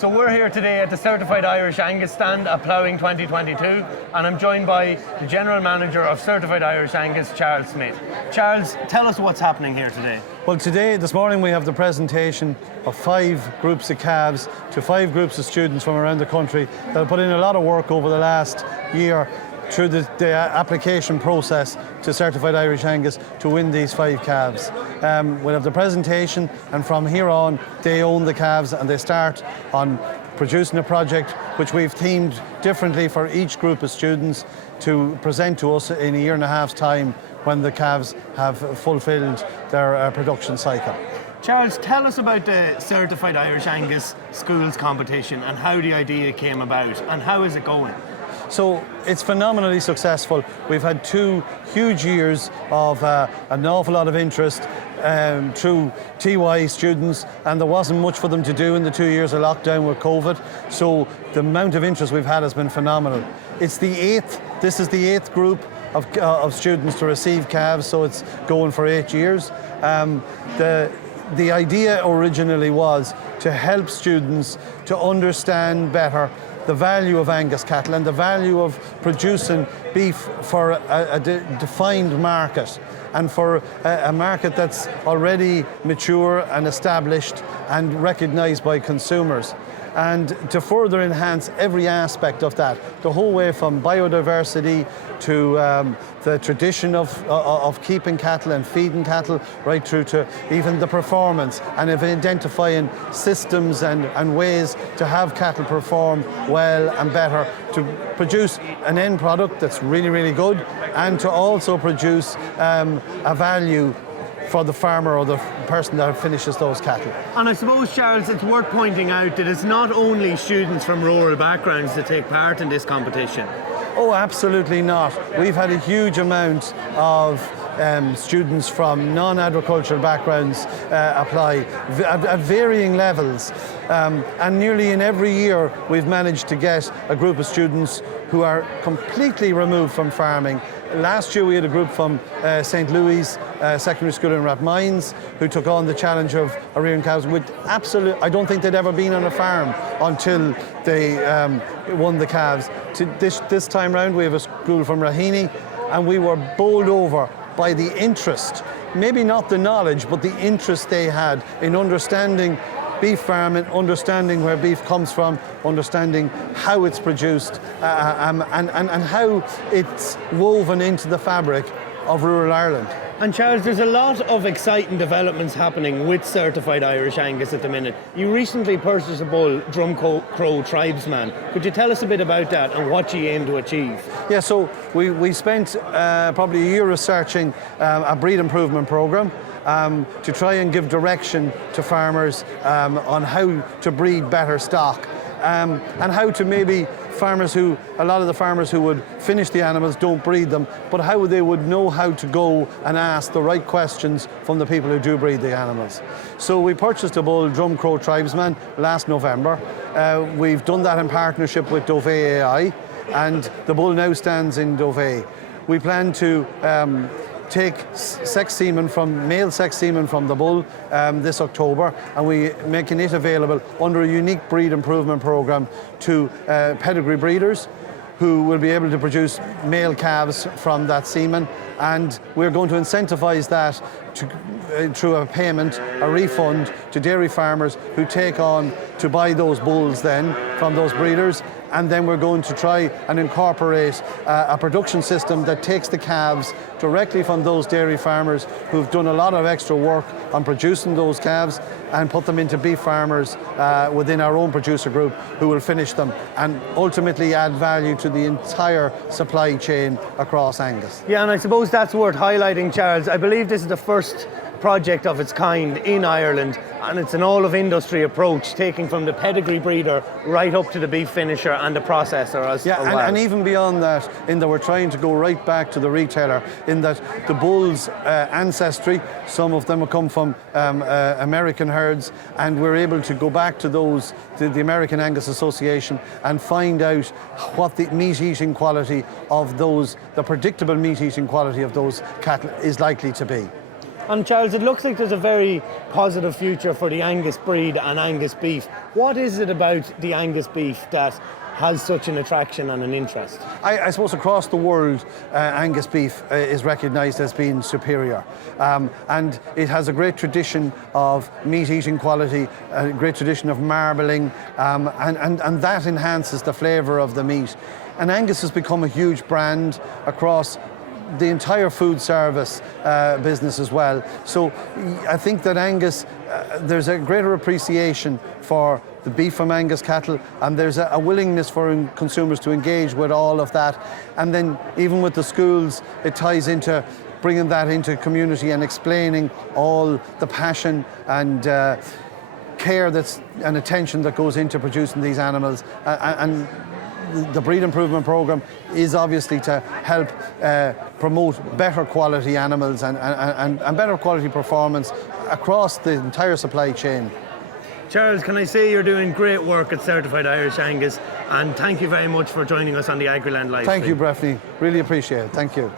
So we're here today at the Certified Irish Angus stand at Ploughing 2022, and I'm joined by the General Manager of Certified Irish Angus, Charles Smith. Charles, tell us what's happening here today. Well, this morning we have the presentation of 5 groups of calves to 5 groups of students from around the country that have put in a lot of work over the last year through the application process to Certified Irish Angus to win these 5 calves. We'll have the presentation, and from here on they own the calves and they start on producing a project which we've themed differently for each group of students to present to us in a year and a half's time when the calves have fulfilled their production cycle. Charles, tell us about the Certified Irish Angus Schools competition and how the idea came about and how is it going? So it's phenomenally successful. We've had 2 huge years of an awful lot of interest through TY students, and there wasn't much for them to do in the 2 years of lockdown with COVID. So the amount of interest we've had has been phenomenal. This is the 8th group of students to receive calves, so it's going for 8 years. The idea originally was to help students to understand better the value of Angus cattle and the value of producing beef for a defined market, and for a market that's already mature and established and recognised by consumers. And to further enhance every aspect of that, the whole way from biodiversity to the tradition of keeping cattle and feeding cattle, right through to even the performance, and of identifying systems and ways to have cattle perform well and better, to produce an end product that's really, really good, and to also produce a value for the farmer or the person that finishes those cattle. And I suppose, Charles, it's worth pointing out that it's not only students from rural backgrounds that take part in this competition. Oh, absolutely not. We've had a huge amount of students from non-agricultural backgrounds apply at varying levels. And nearly in every year we've managed to get a group of students who are completely removed from farming. Last year we had a group from St. Louis Secondary School in Rathmines who took on the challenge of rearing calves with I don't think they'd ever been on a farm until they won the calves. This time round we have a school from Raheny, and we were bowled over by the interest, maybe not the knowledge, but the interest they had in understanding beef farming, understanding where beef comes from, understanding how it's produced, and how it's woven into the fabric of rural Ireland. And Charles, there's a lot of exciting developments happening with Certified Irish Angus at the minute. You recently purchased a bull, Crow Tribesman. Could you tell us a bit about that and what you aim to achieve? Yeah, so we spent probably a year researching a breed improvement programme to try and give direction to farmers on how to breed better stock, and how to maybe a lot of the farmers who would finish the animals don't breed them, but how they would know how to go and ask the right questions from the people who do breed the animals. So we purchased a bull, Crow Tribesman, last November. We've done that in partnership with Dove AI, and the bull now stands in Dove. We plan to take male sex semen from the bull this October, and we're making it available under a unique breed improvement programme to pedigree breeders who will be able to produce male calves from that semen, and we're going to incentivise that through a payment, a refund to dairy farmers who take on to buy those bulls then from those breeders. And then we're going to try and incorporate a production system that takes the calves directly from those dairy farmers who've done a lot of extra work on producing those calves, and put them into beef farmers within our own producer group who will finish them and ultimately add value to the entire supply chain across Angus. Yeah, and I suppose that's worth highlighting, Charles. I believe this is the first project of its kind in Ireland, and it's an all-of-industry approach, taking from the pedigree breeder right up to the beef finisher and the processor as well. And even beyond that, in that we're trying to go right back to the retailer, in that the bulls' ancestry, some of them have come from American herds, and we're able to go back to the American Angus Association and find out what the meat-eating quality of the predictable meat-eating quality of those cattle is likely to be. And Charles, it looks like there's a very positive future for the Angus breed and Angus beef. What is it about the Angus beef that has such an attraction and an interest? I suppose across the world, Angus beef is recognised as being superior. And it has a great tradition of meat-eating quality, a great tradition of marbling, and that enhances the flavour of the meat. And Angus has become a huge brand across the entire food service business as well. So I think that Angus, there's a greater appreciation for the beef from Angus cattle, and there's a willingness for consumers to engage with all of that. And then even with the schools, it ties into bringing that into community and explaining all the passion and care and attention that goes into producing these animals. And the breed improvement program is obviously to help promote better quality animals and better quality performance across the entire supply chain. Charles, can I say you're doing great work at Certified Irish Angus, and thank you very much for joining us on the Agriland live Thank stream. you, Breffney. Really appreciate it. Thank you.